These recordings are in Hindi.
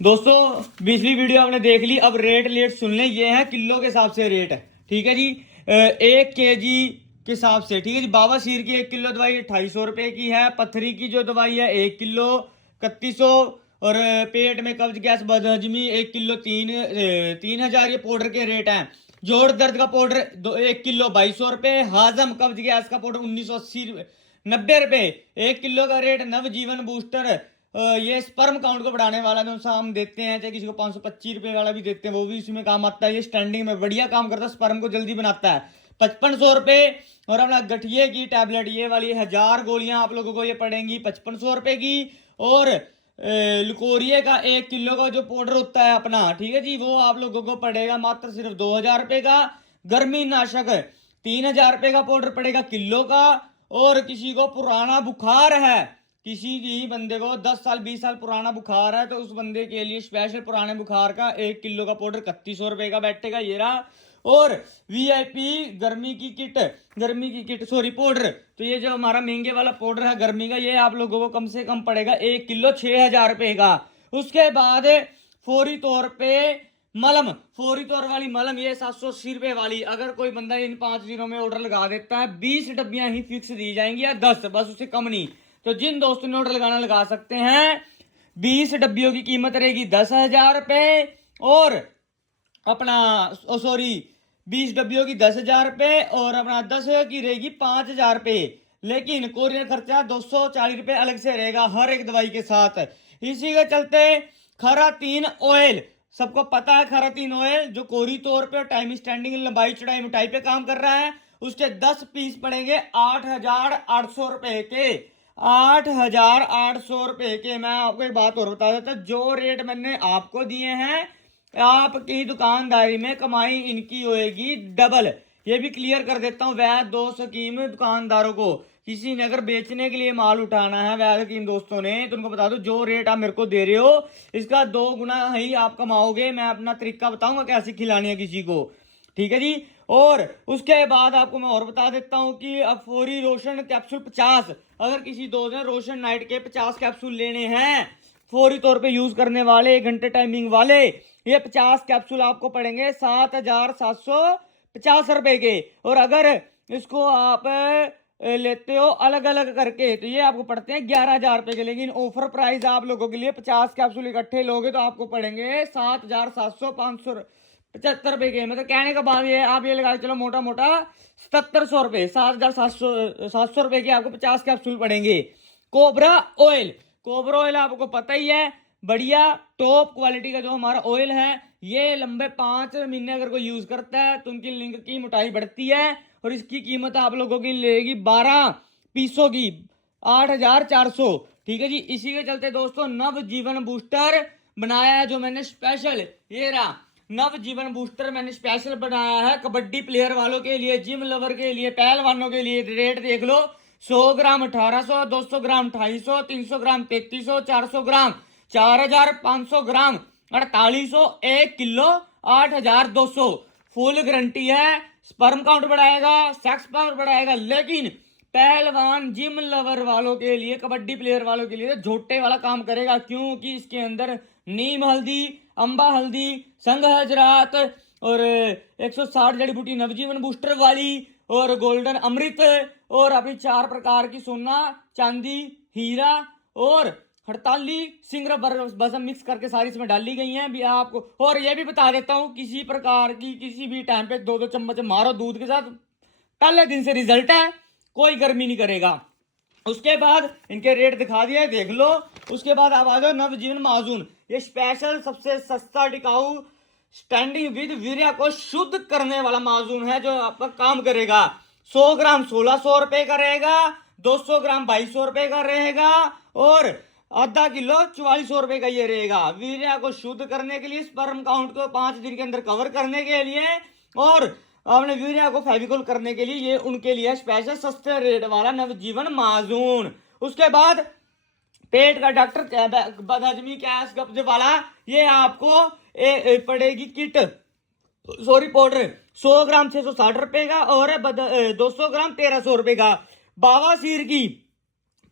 दोस्तों 20वीं वीडियो आपने देख ली। अब रेट सुन लें। ये है किलो के हिसाब से रेट है, ठीक है जी। 1 kg के हिसाब से, ठीक है जी। बाबासीर की 1 किलो दवाई 250 रुपए की है। पत्थरी की जो दवाई है 1 किलो 3100। और पेट में कब्ज गैस बदहजमी 1 किलो 3000 ये पाउडर के रेट हैं। जोड़ दर्द का पाउडर 1 किलो 2200 रुपए। हाजम कब्ज गैस का पाउडर 1980 90 रुपए 1 किलो का रेट। नवजीवन बूस्टर ये स्पर्म काउंट को बढ़ाने वाला जो हम देते हैं, चाहे किसी को 525 रुपए वाला भी देते हैं, वो भी इसमें काम आता है। ये स्टैंडिंग में बढ़िया काम करता है, स्पर्म को जल्दी बनाता है। 5500 रुपए। और अपना गठिए की टैबलेट ये वाली 1000 गोलियां आप लोगों को ये पड़ेंगी 5500 रुपए की। और लुकोरिए का 1 किलो का जो पाउडर होता है अपना, ठीक है जी, वो आप लोगों को पड़ेगा मात्र सिर्फ 2000 रुपए का। गर्मी नाशक 3000 रुपए का पाउडर पड़ेगा किलो का। और किसी को पुराना बुखार है, किसी की बंदे को 10 साल 20 साल पुराना बुखार है, तो उस बंदे के लिए स्पेशल पुराने बुखार का 1 किलो का पाउडर 3100 रुपए का बैठेगा, ये रहा। और वीआईपी गर्मी की किट सॉरी पाउडर, तो ये जो हमारा महंगे वाला पाउडर है गर्मी का, ये आप लोगों को कम से कम पड़ेगा 1 किलो 6000 रुपए का। उसके बाद फौरी तौर पे मलम, फौरी तौर वाली मलम ये 780 रुपए वाली। अगर कोई बंदा इन 5 दिनों में ऑर्डर लगा देता है, 20 डब्बियां ही फिक्स दी जाएंगी या 10, बस उससे कम नहीं। तो जिन दोस्तों ने ऑर्डर लगाना लगा सकते हैं। 20 डब्बियों की कीमत रहेगी 10,000 रुपए। और अपना सॉरी 20 डब्बियों की 10,000 रुपए और अपना 10 की रहेगी 5,000 रुपए। लेकिन कोरियर खर्चा 240 रुपए अलग से रहेगा हर एक दवाई के साथ। इसी के चलते खरातीन ऑयल, सबको पता है खरातीन ऑयल जो कोरी तौर पे टाइम स्टैंडिंग लंबाई चौड़ाई मोटाई पे काम कर रहा है, उसके 10 पीस पड़ेंगे 8,800 रुपए के। 8,800 रुपए के। मैं आपको एक बात और बता देता, जो रेट मैंने आपको दिए हैं, आपकी दुकानदारी में कमाई इनकी होएगी डबल। ये भी क्लियर कर देता हूँ। वैध दो स्कीम दुकानदारों को, किसी ने अगर बेचने के लिए माल उठाना है वैध स्कीम दोस्तों ने, तो उनको बता दो जो रेट आप मेरे को दे रहे हो इसका 2 गुना ही आप कमाओगे। मैं अपना तरीका बताऊंगा कैसे खिलानी है किसी को, ठीक है जी। और उसके बाद आपको मैं और बता देता हूं कि अब फौरी रोशन कैप्सूल 50, अगर किसी दोस्त ने रोशन नाइट के 50 कैप्सूल लेने हैं फौरी तौर पे यूज करने वाले 1 घंटे टाइमिंग वाले, ये 50 कैप्सूल आपको पड़ेंगे 7,750 रुपए के। और अगर इसको आप लेते हो अलग अलग करके तो ये आपको पड़ते हैं 11,000 रुपए के। लेकिन ऑफर प्राइस आप लोगों के लिए 50 कैप्सूल इकट्ठे लोगे तो आपको पड़ेंगे 7,775 रुपए के। मतलब कहने का बाद ये आप ये लगा चलो मोटा मोटा 7,700 रुपए, 7,700 रुपए के आपको 50 कैप्सूल पड़ेंगे। कोबरा ऑयल, कोबरा ऑयल आपको पता ही है, बढ़िया टॉप क्वालिटी का जो हमारा ऑयल है। ये लंबे 5 महीने अगर कोई यूज करता है तो उनकी लिंग की मोटाई बढ़ती है। और इसकी कीमत आप लोगों की लेगी 12 पीसों की 8,400, ठीक है जी। इसी के चलते दोस्तों नव जीवन बूस्टर बनाया है जो मैंने स्पेशल, ये रहा नव जीवन बूस्टर मैंने स्पेशल बनाया है कबड्डी प्लेयर वालों के लिए, जिम लवर के लिए, पहलवानों के लिए। रेट देख लो, 100 ग्राम 1800, 200 ग्राम 250, 300 ग्राम 3300, 400 ग्राम 4,500 ग्राम 4800, 1 किलो 8,200। फुल गारंटी है, स्पर्म काउंट बढ़ाएगा, सेक्स पावर बढ़ाएगा। लेकिन पहलवान जिम लवर वालों के लिए, कबड्डी प्लेयर वालों के लिए झोटे वाला काम करेगा, क्योंकि इसके अंदर नीम हल्दी, अंबा हल्दी, संघ हजरात और 160 जड़ी बूटी नवजीवन बूस्टर वाली और गोल्डन अमृत और अभी 4 प्रकार की सोना चांदी हीरा और हड़ताली सिंगरा बसम मिक्स करके सारी इसमें डाली गई हैं भी आपको। और ये भी बता देता हूँ किसी प्रकार की किसी भी टाइम पे 2-2 चम्मच मारो दूध के साथ, पहले दिन से रिजल्ट है, कोई गर्मी नहीं करेगा। उसके बाद इनके रेट दिखा दिए, देख लो। उसके बाद आप आ जाओ नवजीवन माजून, ये स्पेशल सबसे सस्ता टिकाऊ स्टैंडिंग विद वीर्या को शुद्ध करने वाला माजून है जो आपका काम करेगा। 100 ग्राम 1,600 रुपए का रहेगा, 200 ग्राम 2,200 रुपए का रहेगा और आधा किलो 4,400 रुपए का ये रहेगा। वीर्या को शुद्ध करने के लिए, स्पर्म काउंट को 5 दिन के अंदर कवर करने के लिए और अपने वीर्या को फेविकोल करने के लिए, ये उनके लिए स्पेशल सस्ते रेट वाला नवजीवन माजून। उसके बाद पेट का डॉक्टर बदहजमी गैस कब्ज वाला, ये आपको पड़ेगी किट सॉरी पाउडर 100 ग्राम 660 रुपए का और 200 ग्राम 1,300 रुपए का। बाबा सीर की,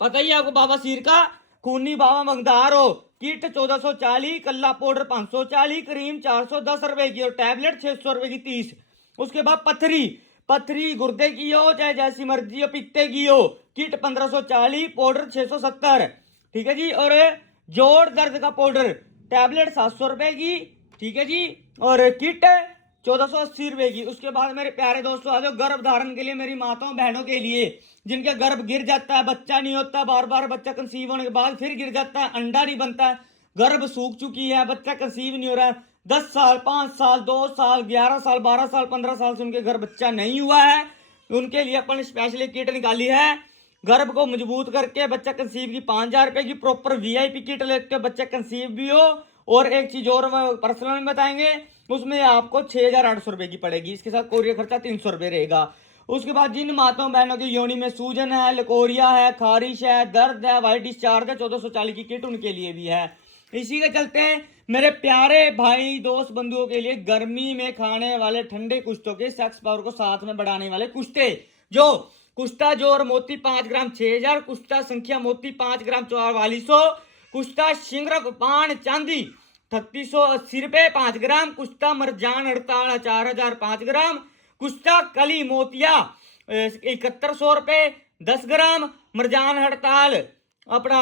पता ही आपको बाबा सीर का, खूनी बाबा मंगदार हो किट 1440, कल्ला पाउडर 540, क्रीम 410 रुपए की और टैबलेट 600 रुपए की 30। उसके बाद पथरी गुर्दे की हो चाहे जैसी मर्जी हो, पित्ते की हो, किट 1540, पाउडर 670। ठीक है जी। और जोड़ दर्द का पाउडर टैबलेट 700 रुपए की। ठीक है जी। और किट 1480 रुपए की। उसके बाद मेरे प्यारे दोस्तों आ जाओ गर्भ धारण के लिए, मेरी माताओं बहनों के लिए जिनका गर्भ गिर जाता है, बच्चा नहीं होता, बार बार बच्चा कंसीव होने के बाद फिर गिर जाता है, अंडा नहीं बनता है, गर्भ सूख चुकी है, बच्चा कंसीव नहीं हो रहा है, 10 साल 5 साल 2 साल 11 साल 12 साल 15 साल से उनके घर बच्चा नहीं हुआ है, उनके लिए अपन स्पेशली किट निकाली है। गर्भ को मजबूत करके बच्चा कंसीव की 5,000 रुपए की प्रॉपर वीआईपी किट लेते हो, बच्चा कंसीव भी हो। और एक चीज और पर्सनल में बताएंगे, उसमें आपको 6,800 रुपए की पड़ेगी, इसके साथ कोरियर खर्चा 300 रुपए रहेगा। उसके बाद जिन माताओं बहनों की योनि में सूजन है, लकोरिया है, खारिश है, दर्द है, वाइट डिस्चार्ज है, 1440 की किट उनके लिए भी है। इसी के चलते हैं मेरे प्यारे भाई दोस्त बंधुओं के लिए गर्मी में खाने वाले ठंडे कुश्तों के सेक्स पावर को साथ में बढ़ाने वाले कुश्ते, जो कुश्ता जोर मोती 5 ग्राम 6,000, कुश्ता संख्या मोती 5 ग्राम 4400, कुश्ता शिंगरक पान चांदी 3,680 रुपए 5 ग्राम, कुश्ता मरजान हड़ताल 4,000 5 ग्राम, कुश्ता कली मोतिया 7100 रुपए 10 ग्राम, मरजान हड़ताल अपना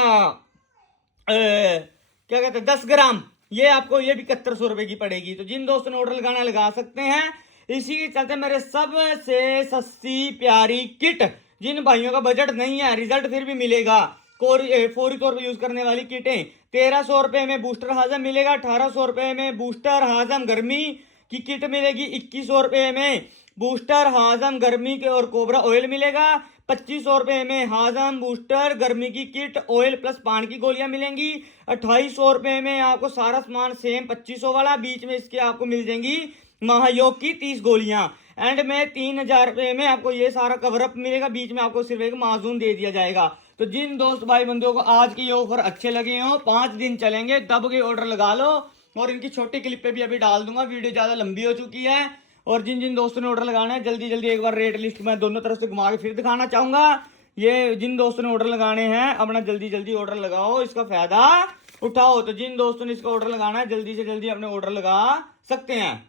क्या कहते हैं 10 ग्राम, ये आपको ये भी 7100 रुपए की पड़ेगी। तो जिन दोस्तों ने ऑर्डर लगाना लगा सकते हैं। इसी के चलते मेरे सबसे सस्ती प्यारी किट, जिन भाइयों का बजट नहीं है रिजल्ट फिर भी मिलेगा, फौरी तौर पर यूज करने वाली किटें 1,300 रुपए में बूस्टर हाजम मिलेगा, 1,800 रुपए में बूस्टर हाजम गर्मी की किट मिलेगी, 2,100 रुपए में बूस्टर हाजम गर्मी के और कोबरा ऑयल मिलेगा, 2,500 रुपए में हाजम बूस्टर गर्मी की किट ऑयल प्लस पान की गोलियां मिलेंगी, 2,250 रुपए में आपको सारा सामान सेम 2,500 वाला, बीच में इसके आपको मिल जाएंगी महायोग की 30 गोलियां, एंड में 3,000 रुपए में आपको ये सारा कवर अप मिलेगा, बीच में आपको सिर्फ एक माजून दे दिया जाएगा। तो जिन दोस्त भाई बंधुओं को आज की ये ऑफर अच्छे लगे हो, 5 दिन चलेंगे, दब के ऑर्डर लगा लो। और इनकी छोटी क्लिप पे भी अभी डाल दूंगा, वीडियो ज्यादा लंबी हो चुकी है। और जिन जिन दोस्तों ने ऑर्डर लगाना है जल्दी जल्दी एक बार रेट लिस्ट में दोनों तरफ से घुमा के फिर दिखाना चाहूंगा। ये जिन दोस्तों ने ऑर्डर लगाने हैं अपना जल्दी जल्दी ऑर्डर लगाओ, इसका फायदा उठाओ। तो जिन दोस्तों ने इसका ऑर्डर लगाना है जल्दी से जल्दी अपने ऑर्डर लगा सकते हैं।